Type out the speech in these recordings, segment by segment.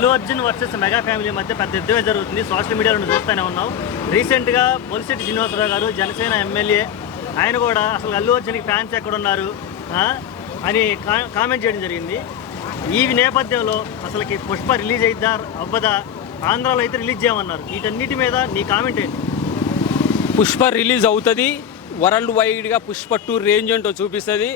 Allu Arjun versus mega family మధ్య పెద్ద యుద్ధమే జరుగుతుంది. సోషల్ మీడియాలో చూస్తూనే ఉన్నాం రీసెంట్గా బొలిశెట్టి శ్రీనివాసరావు గారు జనసేన ఎమ్మెల్యే. ఆయన కూడా అసలు అల్లు అర్జున్కి ఫ్యాన్స్ ఎక్కడున్నారు? అని కామెంట్ చేయడం జరిగింది. ఈ నేపథ్యంలో అసలుకి పుష్ప రిలీజ్ అయిద్దా అవ్వదా? ఆంధ్రాలో అయితే రిలీజ్ చేయమన్నారు. వీటన్నిటి మీద నీ కామెంట్ ఏంటి? పుష్ప రిలీజ్ అవుతుంది. వరల్డ్ వైడ్గా పుష్ప టూ రేంజ్ అంటూ చూపిస్తుంది.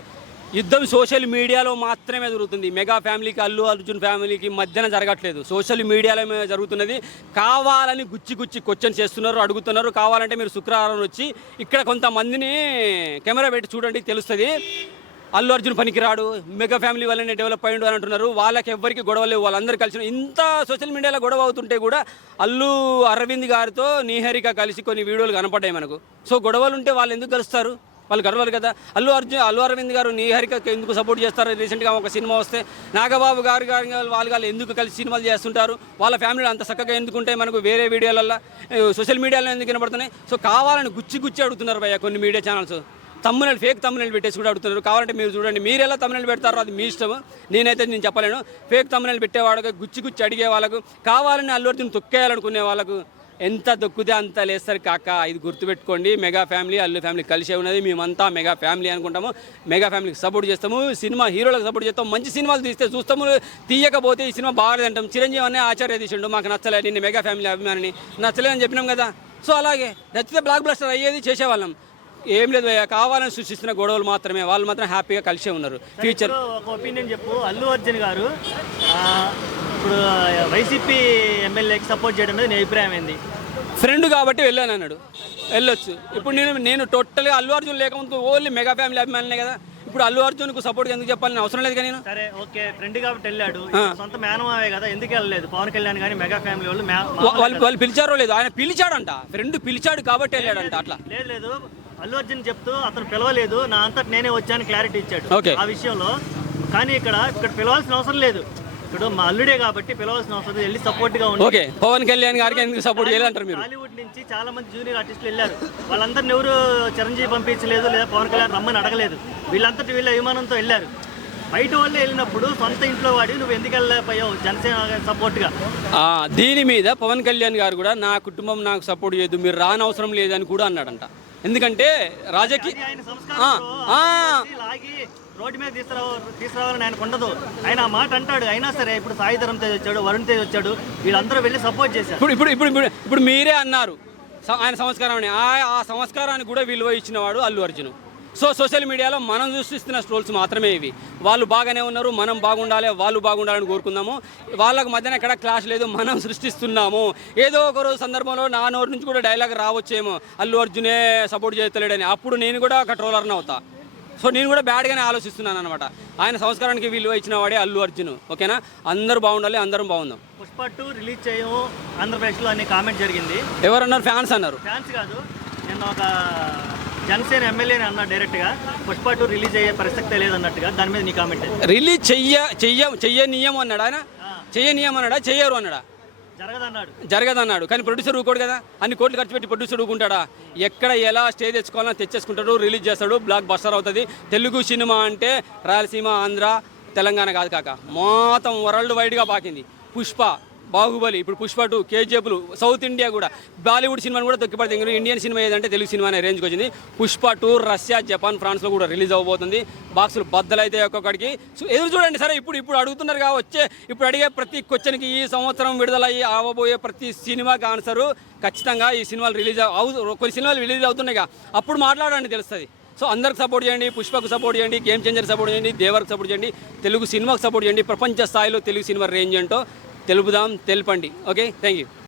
యుద్ధం సోషల్ మీడియాలో మాత్రమే జరుగుతుంది. మెగా ఫ్యామిలీకి అల్లు అర్జున్ ఫ్యామిలీకి మధ్యన జరగట్లేదు. సోషల్ మీడియాలో జరుగుతున్నది. కావాలని గుచ్చి గుచ్చి క్వశ్చన్ చేస్తున్నారు అడుగుతున్నారు. కావాలంటే మీరు శుక్రవారం వచ్చి ఇక్కడ కొంతమందిని కెమెరా పెట్టి చూడండి తెలుస్తుంది. అల్లు అర్జున్ పనికిరాడు. మెగా ఫ్యామిలీ వల్లనే డెవలప్ అయ్యిండు అని అంటున్నారు. వాళ్ళకి ఎవరికి గొడవ లేవు. వాళ్ళందరూ కలిసి ఇంత సోషల్ మీడియాలో గొడవ అవుతుంటే కూడా అల్లు అరవింద్ గారితో నీహరిక కలిసి కొన్ని వీడియోలు కనపడ్డాయి మనకు. సో గొడవలు ఉంటే వాళ్ళు ఎందుకు కలుస్తారు? వాళ్ళు గర్వాలి కదా. అల్లు అర్జున్ అల్లు అరవింద్ గారు నీహరికకి ఎందుకు సపోర్ట్ చేస్తారు? రీసెంట్గా ఒక సినిమా వస్తే నాగబాబు గారు గారు వాళ్ళు వాళ్ళు ఎందుకు కలిసి సినిమాలు చేస్తుంటారు? వాళ్ళ ఫ్యామిలీలో అంత చక్కగా ఎందుకుంటే మనకు వేరే వీడియోలలో సోషల్ మీడియాలో ఎందుకు వినపడుతున్నాయి? సో కావాలని గుచ్చి గుచ్చి అడుగుతున్నారు భయ్య కొన్ని మీడియా ఛానల్స్ తమ్ముళ్ళు ఫేక్ తమ్ముళ్ళు పెట్టేసి కూడా అడుగుతున్నారు. కావాలంటే మీరు చూడండి. మీరు ఎలా తమ్ముళ్ళు పెడతారో అది మీ ఇష్టం నేనైతే నేను చెప్పలేను. ఫేక్ తమ్ముళ్ళు పెట్టేవాళ్ళకి గుచ్చి గుచ్చి అడిగే వాళ్ళకు కావాలని అల్లు అర్జున్ తొక్కేయాలనుకునే వాళ్ళకు ఎంత దొక్కితే అంత లేస్తారు కాక ఇది గుర్తుపెట్టుకోండి. మెగా ఫ్యామిలీ అల్లు ఫ్యామిలీ కలిసే ఉన్నది. మేమంతా మెగా ఫ్యామిలీ అనుకుంటాము. మెగా ఫ్యామిలీకి సపోర్ట్ చేస్తాము. సినిమా హీరోలకు సపోర్ట్ చేస్తాము. మంచి సినిమాలు తీస్తే చూస్తాము. తీయకపోతే ఈ సినిమా బాగాలేదంటాం చిరంజీవి అనే ఆచార్య తీసిండు. మాకు నచ్చలే. నిన్ను మెగా ఫ్యామిలీ అభిమానిని. నచ్చలేదని చెప్పినాం కదా. సో అలాగే నచ్చితే బ్లాక్ బ్లస్టర్ అయ్యేది చేసేవాళ్ళం. ఏం లేదు కావాలని సృష్టిస్తున్న గొడవలు మాత్రమే. వాళ్ళు మాత్రం హ్యాపీగా కలిసే ఉన్నారు. ఫ్యూచర్ ఒక ఒపీనియన్ చెప్పు. అల్లు అర్జున్ గారు ఇప్పుడు వైసీపీ ఎమ్మెల్యేకి సపోర్ట్ చేయడం మీద నీ అభిప్రాయం ఏంది? ఫ్రెండ్ కాబట్టి వెళ్ళాను అన్నాడు. వెళ్ళొచ్చు. ఇప్పుడు నేను నేను టోటల్గా అల్లు అర్జున్ లేకముందు ఓన్లీ మెగా ఫ్యామిలీ అభిమానులే కదా. ఇప్పుడు అల్లు అర్జున్కు సపోర్ట్ ఎందుకు చెప్పాలని అవసరం లేదు నేను? సరే ఓకే. ఫ్రెండ్ కాబట్టి వెళ్ళాడు. సొంత మేనమావే కదా ఎందుకు వెళ్ళలేదు? పవన్ కళ్యాణ్ కానీ మెగా ఫ్యామిలీ వాళ్ళు వాళ్ళు వాళ్ళు పిలిచారో లేదు? ఆయన పిలిచాడంట. ఫ్రెండ్ పిలిచాడు కాబట్టి వెళ్ళాడంట అట్లా. లేదు లేదు. అల్లు అర్జున్ చెప్తూ అతను పిలవలేదు. నా అంతటి నేనే వచ్చాను క్లారిటీ ఇచ్చాడు. ఆ విషయంలో. కానీ ఇక్కడ ఇక్కడ పిలవాల్సిన అవసరం లేదు. ఇప్పుడు మా అల్లుడే కాబట్టి పిలవాల్సిన అవసరం వెళ్ళి సపోర్ట్గా ఓకే పవన్ కళ్యాణ్ గారికి ఎందుకు సపోర్ట్ చేయాలంటారు మీరు? హాలీవుడ్ నుంచి చాలా మంది జూనియర్ ఆర్టిస్టులు వెళ్ళారు. వాళ్ళందరిని ఎవరు చిరంజీవి పంపించలేదు లేదా పవన్ కళ్యాణ్ రమ్మని అడగలేదు. వీళ్ళంతటి వీళ్ళ అభిమానంతో వెళ్ళారు. బయట వాళ్ళే వెళ్ళినప్పుడు సొంత ఇంట్లో వాడి నువ్వు ఎందుకు వెళ్ళలేకపోయావు? జనసేన సపోర్ట్గా ఆ, దీని మీద పవన్ కళ్యాణ్ గారు కూడా నా కుటుంబం నాకు సపోర్ట్ చేయదు మీరు రానవసరం లేదని కూడా అన్నాడంట. ఎందుకంటే రాజకీయ రోడ్డు మీద తీసుకురావ తీసుకురావాలని ఆయనకు ఉండదు. ఆయన ఆ మాట అంటాడు. అయినా సరే ఇప్పుడు సాయి ధరం తేజ్ వచ్చాడు వరుణ్ తేజ్ వచ్చాడు వీళ్ళందరూ వెళ్ళి సపోర్ట్ చేశారు. ఇప్పుడు ఇప్పుడు ఇప్పుడు ఇప్పుడు ఇప్పుడు మీరే అన్నారు. స- ఆయన సంస్కారం అని. ఆ- ఆ సంస్కారానికి కూడా విలువ ఇచ్చినవాడు అల్లు అర్జున్. సో సోషల్ మీడియాలో మనం సృష్టిస్తున్న స్ట్రోల్స్ మాత్రమే ఇవి. వాళ్ళు బాగానే ఉన్నారు మనం బాగుండాలి వాళ్ళు బాగుండాలని కోరుకుందాము. వాళ్ళకు మధ్యన ఎక్కడ క్లాష్ లేదు మనం సృష్టిస్తున్నాము. ఏదో ఒక రోజు సందర్భంలో నా నోరు నుంచి కూడా డైలాగ్ రావచ్చేమో. అల్లు అర్జునే సపోర్ట్ చేస్తలేడని అప్పుడు నేను కూడా ఒక ట్రోలర్ని అవుతా. సో నేను కూడా బ్యాడ్గానే ఆలోచిస్తున్నాను అనమాట ఆయన సంస్కారానికి విలువ ఇచ్చిన వాడే అల్లు అర్జున్ ఓకేనా? అందరూ బాగుండాలి అందరం బాగుందాం. పుష్ప టూ రిలీజ్ చేయము ఆంధ్రప్రదేశ్లో అనే కామెంట్ జరిగింది. ఎవరన్నారు? ఫ్యాన్స్ అన్నారు. ఫ్యాన్స్ కాదు నిన్న ఒక జనసేన ఎమ్మెల్యేని అన్నా డైరెక్ట్గా. పుష్ప టూ రిలీజ్ అయ్యే ప్రసక్తే లేదన్నట్టుగా దాని మీద నీ కామెంట్ రిలీజ్ చెయ్య చెయ్య చెయ్యనీయం అన్నాడు ఆయన? చెయ్యనీయం అన్నాడా చెయ్యరు అన్నాడా? జరగదన్నాడు. జరగదన్నాడు. కానీ ప్రొడ్యూసర్ ఊకోడు కదా. అన్ని కోట్లు ఖర్చు పెట్టి ప్రొడ్యూసర్ ఊకుంటాడా ఎక్కడ ఎలా స్టే తెచ్చుకోవాలని తెచ్చేసుకుంటాడు రిలీజ్ చేస్తాడు బ్లాక్ బస్టర్ అవుతుంది. తెలుగు సినిమా అంటే రాయలసీమ ఆంధ్ర తెలంగాణ కాదు కాక మొత్తం వరల్డ్ వైడ్గా పాకింది. పుష్ప బాహుబలి ఇప్పుడు పుష్ప టూ కేజీఎఫ్లు సౌత్ ఇండియా కూడా. బాలీవుడ్ సినిమాని కూడా తొక్కిపడితే ఇండియన్ సినిమా ఏదంటే తెలుగు సినిమా అనే రేంజ్కి వచ్చింది. పుష్ప టూ రష్యా జపాన్ ఫ్రాన్స్లో కూడా రిలీజ్ అవ్వబోతుంది. బాక్సులు బద్దలైతే ఒక్కొక్కడికి. సో ఎదురు చూడండి సరే ఇప్పుడు ఇప్పుడు అడుగుతున్నారు కా వచ్చే ఇప్పుడు అడిగే ప్రతి క్వశ్చన్కి ఈ సంవత్సరం విడుదలయ్యి అవ్వబోయే ప్రతి సినిమాకి ఆన్సరు ఖచ్చితంగా ఈ సినిమాలు రిలీజ్ అవు కొన్ని సినిమాలు రిలీజ్ అవుతున్నాయి అప్పుడు మాట్లాడండి తెలుస్తుంది. సో అందరికి సపోర్ట్ చేయండి పుష్పకు సపోర్ట్ చేయండి గేమ్ చేంజర్ సపోర్ట్ చేయండి దేవర్కి సపోర్ట్ చేయండి తెలుగు సినిమాకి సపోర్ట్ చేయండి ప్రపంచ స్థాయిలో తెలుగు సినిమా రేంజ్ ఏంటో తెలుపుదాం తెలుపండి. Okay thank you